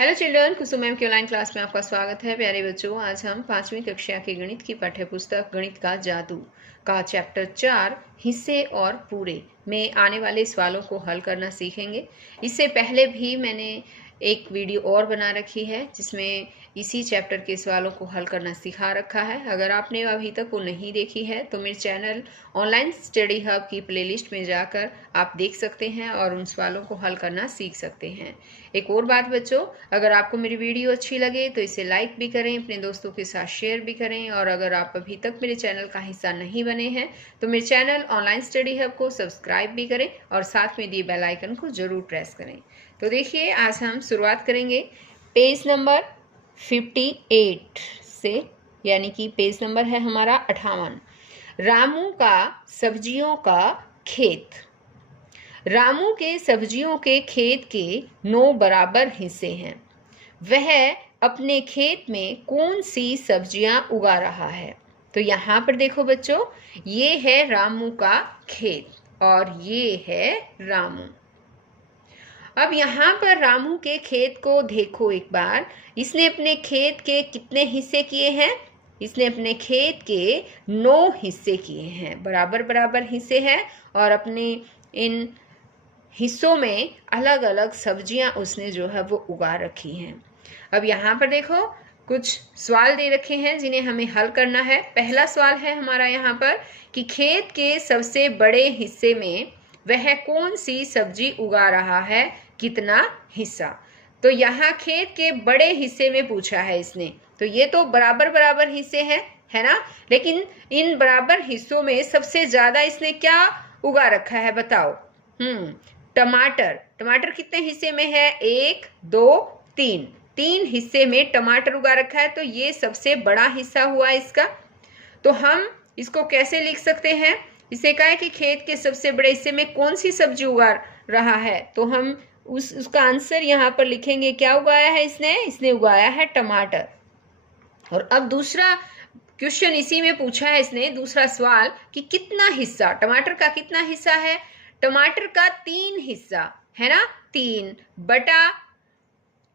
Hello children, कुसुम ma'am की online class में आपका स्वागत है। प्यारे बच्चों, आज हम 5वीं कक्षा के गणित की पाठ्य पुस्तक गणित का जादू का चैप्टर 4 हिस्से और पूरे में आने वाले सवालों को हल करना सीखेंगे। इससे पहले भी मैंने एक वीडियो और बना रखी है जिसमें इसी चैप्टर के सवालों को हल करना सिखा रखा है। अगर आपने अभी तक वो नहीं देखी है तो मेरे चैनल ऑनलाइन स्टडी हब की प्लेलिस्ट में जाकर आप देख सकते हैं और उन सवालों को हल करना सीख सकते हैं। एक और बात बच्चों, अगर आपको मेरी वीडियो अच्छी लगे तो इसे लाइक भी करें, अपने दोस्तों के साथ शेयर भी करें। और अगर आप अभी तक मेरे चैनल का हिस्सा नहीं बने हैं तो मेरे चैनल ऑनलाइन स्टडी हब को सब्सक्राइब भी करें और साथ में दिए बेल आइकन को जरूर प्रेस करें। तो देखिए, आज हम शुरुआत करेंगे पेज नंबर 58 से, यानी कि पेज नंबर है हमारा 58। रामू का सब्जियों का खेत। रामू के सब्जियों के खेत के 9 बराबर हिस्से हैं। वह अपने खेत में कौन सी सब्जियां उगा रहा है? तो यहाँ पर देखो बच्चों, ये है रामू का खेत और ये है रामू। अब यहाँ पर रामू के खेत को देखो एक बार। इसने अपने खेत के कितने हिस्से किए हैं? इसने अपने खेत के 9 हिस्से किए हैं, बराबर बराबर हिस्से हैं। और अपने इन हिस्सों में अलग अलग सब्जियां उसने जो है वो उगा रखी हैं। अब यहाँ पर देखो, कुछ सवाल दे रखे हैं जिन्हें हमें हल करना है। पहला सवाल है हमारा यहाँ पर कि खेत के सबसे बड़े हिस्से में वह कौन सी सब्जी उगा रहा है, कितना हिस्सा? तो यहाँ खेत के बड़े हिस्से में पूछा है इसने, तो ये तो बराबर बराबर हिस्से हैं, है ना। लेकिन इन बराबर हिस्सों में सबसे ज्यादा इसने क्या उगा रखा है बताओ? टमाटर। टमाटर कितने हिस्से में है? 1 2 3, 3 हिस्से में टमाटर उगा रखा है, तो ये सबसे बड़ा हिस्सा हुआ इसका। तो हम इसको कैसे लिख सकते हैं? इसे कहा है कि खेत के सबसे बड़े हिस्से में कौन सी सब्जी उगा रहा है, तो हम उसका आंसर यहाँ पर लिखेंगे। क्या उगाया है इसने उगाया है टमाटर। और अब दूसरा क्वेश्चन इसी में पूछा है इसने, दूसरा सवाल कि कितना हिस्सा, टमाटर का कितना हिस्सा है? टमाटर का 3 हिस्सा है ना, 3 बटा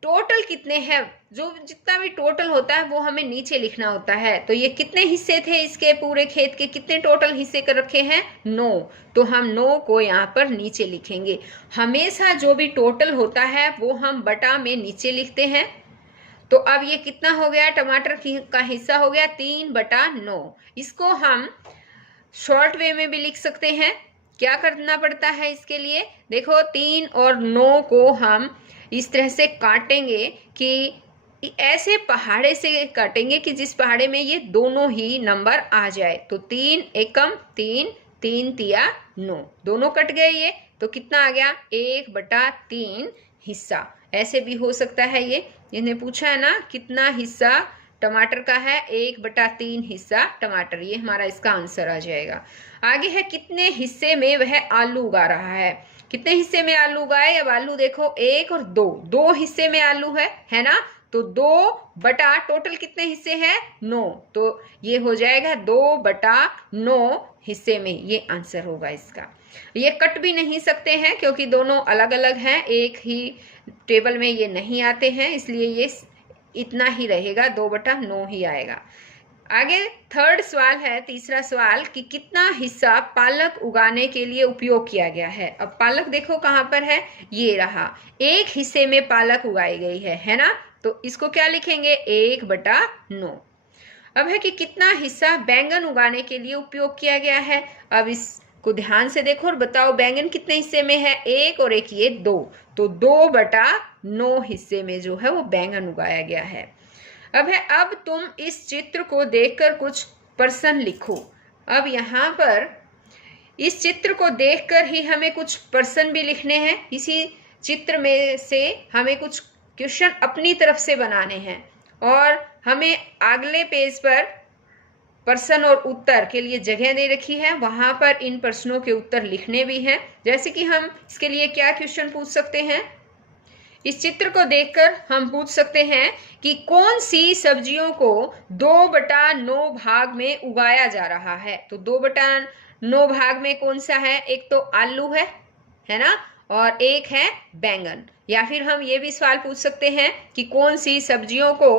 टोटल कितने हैं? जो जितना भी टोटल होता है वो हमें नीचे लिखना होता है। तो ये कितने हिस्से थे इसके? पूरे खेत के कितने टोटल हिस्से कर रखे हैं? 9। तो हम 9 को यहाँ पर नीचे लिखेंगे। हमेशा जो भी टोटल होता है वो हम बटा में नीचे लिखते हैं। तो अब ये कितना हो गया? टमाटर का हिस्सा हो गया 3 बटा 9। इसको हम शॉर्ट वे में भी लिख सकते हैं। क्या करना पड़ता है इसके लिए? देखो, 3 और 9 को हम इस तरह से काटेंगे कि ऐसे पहाड़े से काटेंगे कि जिस पहाड़े में ये दोनों ही नंबर आ जाए। तो 3 एकम 3, 3 तिया 9, दोनों कट गए ये, तो कितना आ गया? 1 बटा 3 हिस्सा। ऐसे भी हो सकता है ये, इन्हें पूछा है ना कितना हिस्सा टमाटर का है, 1 बटा 3 हिस्सा टमाटर। ये हमारा इसका आंसर आ जाएगा। आगे है कितने हिस्से में वह आलू उगा रहा है। कितने हिस्से में आलू उगाए? अब आलू देखो, 1 और 2, 2 हिस्से में आलू है ना। तो 2 बटा टोटल कितने हिस्से हैं? 9। तो ये हो जाएगा 2 बटा 9 हिस्से में, ये आंसर होगा इसका। ये कट भी नहीं सकते हैं क्योंकि दोनों अलग अलग हैं, एक ही टेबल में ये नहीं आते हैं, इसलिए ये इतना ही रहेगा, 2 बटा 9 ही आएगा। आगे थर्ड सवाल है, तीसरा सवाल कि कितना हिस्सा पालक उगाने के लिए उपयोग किया गया है। अब पालक देखो कहाँ पर है, ये रहा। 1 हिस्से में पालक उगाई गई है ना। तो इसको क्या लिखेंगे? 1 बटा 9। अब है कि कितना हिस्सा बैंगन उगाने के लिए उपयोग किया गया है। अब इसको ध्यान से देखो और बताओ बैंगन कितने हिस्से में है? 1 और 1 ये 2, तो 2 बटा 9 हिस्से में जो है वो बैंगन उगाया गया है। अब तुम इस चित्र को देखकर कुछ प्रश्न लिखो। अब यहाँ पर इस चित्र को देखकर ही हमें कुछ प्रश्न भी लिखने हैं। इसी चित्र में से हमें कुछ क्वेश्चन अपनी तरफ से बनाने हैं और हमें अगले पेज पर प्रश्न और उत्तर के लिए जगह दे रखी है, वहां पर इन प्रश्नों के उत्तर लिखने भी हैं। जैसे कि हम इसके लिए क्या क्वेश्चन पूछ सकते हैं? इस चित्र को देखकर हम पूछ सकते हैं कि कौन सी सब्जियों को 2 बटा 9 भाग में उगाया जा रहा है। तो 2 बटा 9 भाग में कौन सा है? एक तो आलू है ना, और एक है बैंगन। या फिर हम ये भी सवाल पूछ सकते हैं कि कौन सी सब्जियों को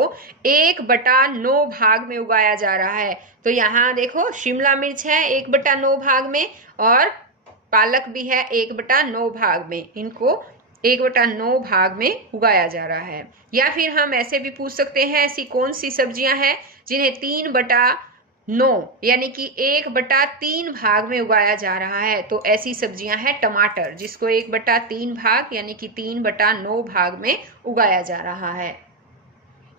1/9 भाग में उगाया जा रहा है। तो यहाँ देखो शिमला मिर्च है 1/9 भाग में और पालक भी है 1/9 भाग में। इनको 1/9 भाग में उगाया जा रहा है। या फिर हम ऐसे भी पूछ सकते हैं ऐसी कौन सी सब्जियां हैं जिन्हें 3/9 यानी कि 1/3 भाग में उगाया जा रहा है। तो ऐसी सब्जियां हैं टमाटर, जिसको 1/3 भाग यानी कि 3/9 भाग में उगाया जा रहा है।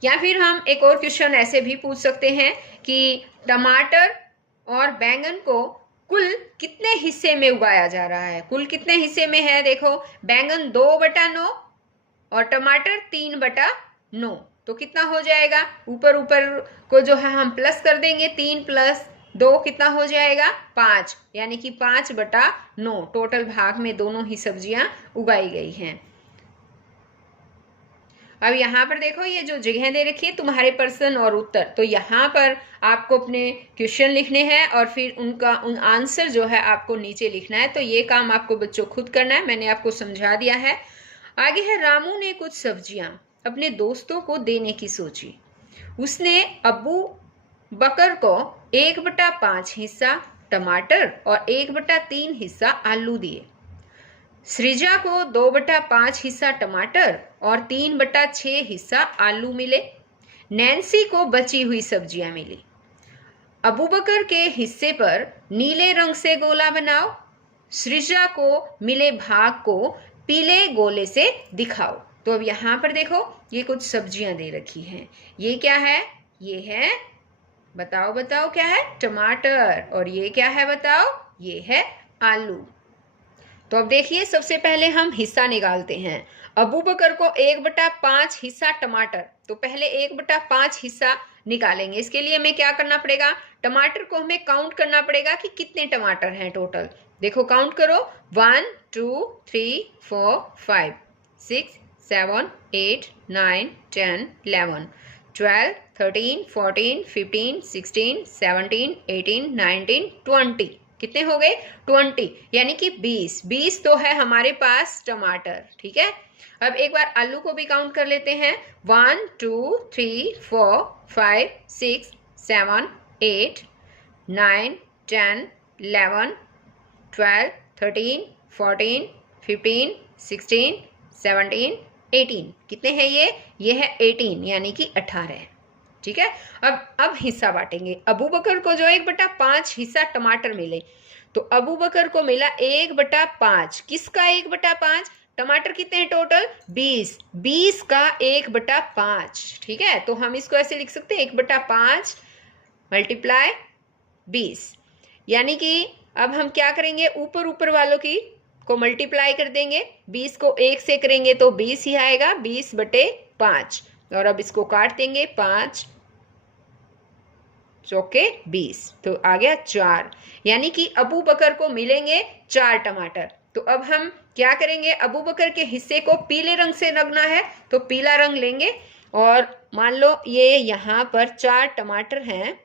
या फिर हम एक और क्वेश्चन ऐसे भी पूछ सकते हैं कि टमाटर और बैंगन को कुल कितने हिस्से में उगाया जा रहा है। कुल कितने हिस्से में है, देखो बैंगन 2/9 और टमाटर 3/9। तो कितना हो जाएगा, ऊपर ऊपर को जो है हम प्लस कर देंगे, 3 + 2 कितना हो जाएगा 5, यानी कि 5/9 टोटल भाग में दोनों ही सब्जियां उगाई गई हैं। अब यहाँ पर देखो ये जो जगह दे रखी है तुम्हारे प्रश्न और उत्तर, तो यहाँ पर आपको अपने क्वेश्चन लिखने हैं और फिर उन आंसर जो है आपको नीचे लिखना है। तो ये काम आपको बच्चों खुद करना है, मैंने आपको समझा दिया है। आगे है, रामू ने कुछ सब्जियां अपने दोस्तों को देने की सोची। उसने अब्बू बकर को 1/5 हिस्सा टमाटर और 1/3 हिस्सा आलू दिए। सृजा को 2/5 हिस्सा टमाटर और 3/6 हिस्सा आलू मिले। नैन्सी को बची हुई सब्जियां मिली। अबू बकर के हिस्से पर नीले रंग से गोला बनाओ। सृजा को मिले भाग को पीले गोले से दिखाओ। तो अब यहाँ पर देखो ये कुछ सब्जियां दे रखी हैं। ये क्या है, ये है, बताओ बताओ क्या है, टमाटर। और ये क्या है बताओ, ये है आलू। तो अब देखिए सबसे पहले हम हिस्सा निकालते हैं। अबू बकर को 1/5 हिस्सा टमाटर, तो पहले 1/5 हिस्सा निकालेंगे। इसके लिए हमें क्या करना पड़ेगा, टमाटर को हमें काउंट करना पड़ेगा कि कितने टमाटर हैं टोटल। देखो काउंट करो, 1 2 3 4 5 6 7 8 9 10 11 12 13 14 15 16 17 18 19 20। कितने हो गए 20, यानी कि 20 तो है हमारे पास टमाटर। ठीक है, अब एक बार आलू को भी काउंट कर लेते हैं। 1 2 3 4 5 6 7 8 9 10 11 12 13 14 15 16 17 18। कितने हैं ये है 18 यानी कि 18। ठीक है, अब हिस्सा बांटेंगे। अबू बकर को जो 1/5 हिस्सा टमाटर मिले, तो अबू बकर को मिला 1/5। किसका 1/5, टमाटर कितने हैं टोटल 20 का 1/5। ठीक है, तो हम इसको ऐसे लिख सकते हैं 1/5 × 20। यानी कि अब हम क्या करेंगे, ऊपर वालों की को मल्टीप्लाई कर देंगे। 20 को 1 से करेंगे तो 20 ही आएगा, 20/5। और अब इसको काट देंगे, 5 चौके 20, तो आ गया 4। यानी कि अबू बकर को मिलेंगे 4 टमाटर। तो अब हम क्या करेंगे, अबू बकर के हिस्से को पीले रंग से रंगना है, तो पीला रंग लेंगे। और मान लो ये यहाँ पर 4 टमाटर हैं,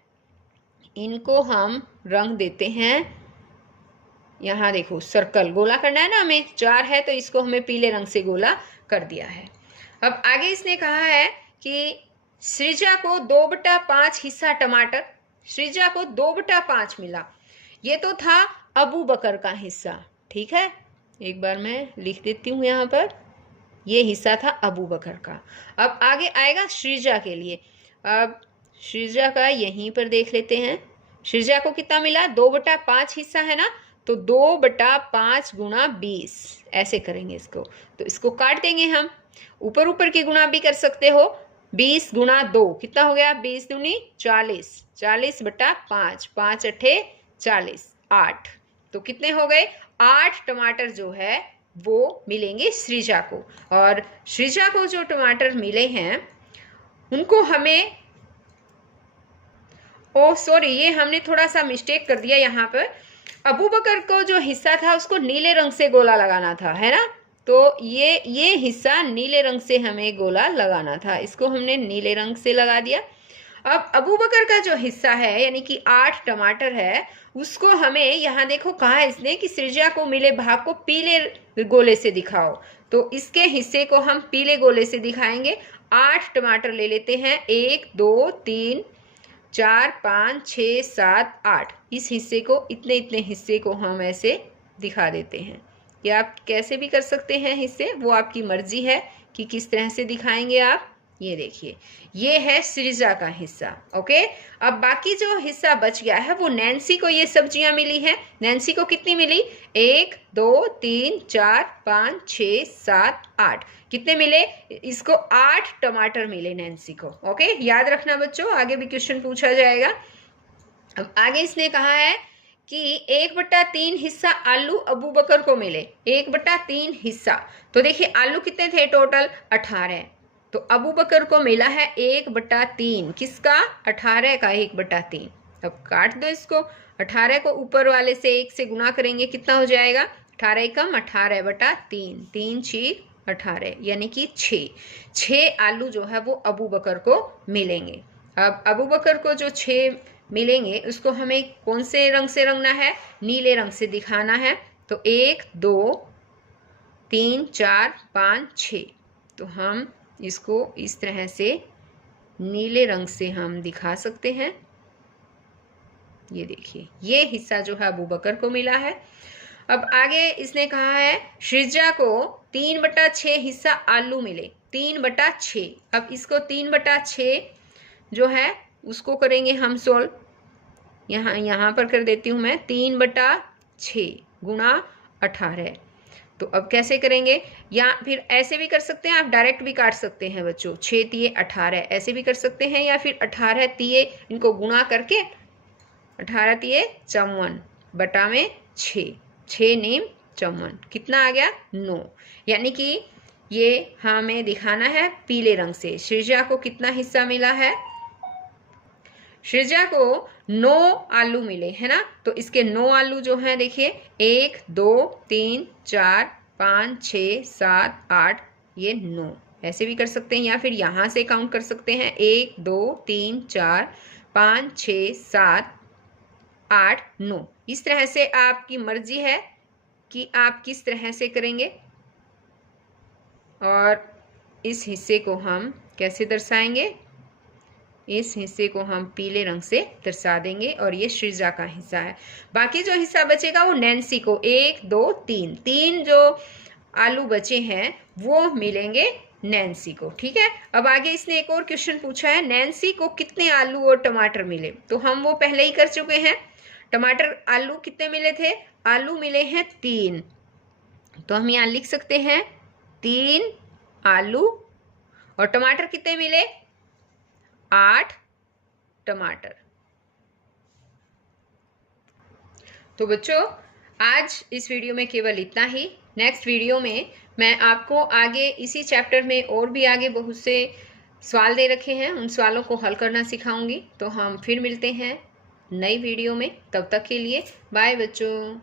इनको हम रंग देते हैं। यहाँ देखो सर्कल गोला करना है ना हमें, 4 है तो इसको हमें पीले रंग से गोला कर दिया है। अब आगे इसने कहा है कि सृजा को 2/5 हिस्सा टमाटर, सृजा को 2/5 मिला। ये तो था अबू बकर का हिस्सा। ठीक है, एक बार मैं लिख देती हूँ यहाँ पर, ये हिस्सा था अबू बकर का। अब आगे आएगा सृजा के लिए। अब सृजा का यहीं पर देख लेते हैं। सृजा को कितना मिला, 2/5 हिस्सा है ना, तो 2/5 × 20 ऐसे करेंगे इसको। तो इसको काट देंगे हम, ऊपर की गुणा भी कर सकते हो। 20 × 2 कितना हो गया, 20 दूनी 40, 40/5, 5 8 40, 8। तो कितने हो गए, 8 टमाटर जो है वो मिलेंगे सृजा को। और सृजा को जो टमाटर मिले हैं उनको हमें, ओ सॉरी, ये हमने थोड़ा सा मिस्टेक कर दिया यहाँ पर। अबू बकर को जो हिस्सा था उसको नीले रंग से गोला लगाना था, है ना। तो ये हिस्सा नीले रंग से हमें गोला लगाना था, इसको हमने नीले रंग से लगा दिया। अब अबू बकर का जो हिस्सा है यानी कि 8 टमाटर है, उसको हमें यहाँ देखो कहा इसने कि सृजा को मिले भाग को पीले गोले से दिखाओ, तो इसके हिस्से को हम पीले गोले से दिखाएंगे। 8 टमाटर ले लेते हैं, 1 2 3 4 5 6 7 8, इस हिस्से को इतने इतने हिस्से को हम ऐसे दिखा देते हैं। या आप कैसे भी कर सकते हैं हिस्से, वो आपकी मर्जी है कि किस तरह से दिखाएंगे आप। ये देखिए, ये है सृजा का हिस्सा। ओके, अब बाकी जो हिस्सा बच गया है वो नैन्सी को ये सब्जियां मिली हैं। नैन्सी को कितनी मिली? 1 2 3 4 5 6 7 8, कितने मिले इसको? 8 टमाटर मिले नैन्सी को। ओके, याद रखना बच्चों, आगे भी क्वेश्चन पूछा जाएगा। अब आगे इसने कहा है कि 1/3 हिस्सा आलू अबू बकर को मिले। 1/3 हिस्सा, तो देखिए आलू कितने थे टोटल? 18, तो अबू बकर को मिला है 1/3, किसका? 18 का 1/3। अब काट दो इसको, 18 को ऊपर वाले से 1 से गुना करेंगे, कितना हो जाएगा? 18 एकम 18/3, 3 6 18, यानी कि 6 आलू जो है वो अबू बकर को मिलेंगे। अब अबू बकर को जो 6 मिलेंगे उसको हमें कौन से रंग से रंगना है? नीले रंग से दिखाना है। तो 1 2 3 4 5 6, तो हम इसको इस तरह से नीले रंग से हम दिखा सकते हैं। ये देखिए, ये हिस्सा जो है अबू बकर को मिला है। अब आगे इसने कहा है सृजा को 3/6 हिस्सा आलू मिले। 3/6, अब इसको 3/6 जो है उसको करेंगे हम सोल्व। यहाँ पर कर देती हूँ मैं, 3/6 गुणा 18। तो अब कैसे करेंगे? या फिर ऐसे भी कर सकते हैं, आप डायरेक्ट भी काट सकते हैं बच्चों। 6 तिये 18 ऐसे भी कर सकते हैं, या फिर 18 तिये इनको गुणा करके 18 तिये 54 बटा में 6, 6 नीम 54, कितना आ गया? 9। यानी कि ये हमें दिखाना है पीले रंग से। सृजा को कितना हिस्सा मिला है? सृजा को 9 आलू मिले है ना, तो इसके 9 आलू जो हैं देखिए 1 2 3 4 5 6 7 8, ये 9 ऐसे भी कर सकते हैं, या फिर यहाँ से काउंट कर सकते हैं 1 2 3 4 5 6 7 8 9। इस तरह से आपकी मर्जी है कि आप किस तरह से करेंगे। और इस हिस्से को हम कैसे दर्शाएंगे? इस हिस्से को हम पीले रंग से दर्शा देंगे, और ये सृजा का हिस्सा है। बाकी जो हिस्सा बचेगा वो नैन्सी को 1 2 3 जो आलू बचे हैं वो मिलेंगे नैन्सी को। ठीक है, अब आगे इसने एक और क्वेश्चन पूछा है, नैन्सी को कितने आलू और टमाटर मिले? तो हम वो पहले ही कर चुके हैं। टमाटर आलू कितने मिले थे? आलू मिले हैं 3, तो हम यहाँ लिख सकते हैं 3 आलू, और टमाटर कितने मिले? 8 टमाटर। तो बच्चों आज इस वीडियो में केवल इतना ही। नेक्स्ट वीडियो में मैं आपको आगे इसी चैप्टर में और भी आगे बहुत से सवाल दे रखे हैं, उन सवालों को हल करना सिखाऊंगी। तो हम फिर मिलते हैं नई वीडियो में, तब तक के लिए बाय बच्चों।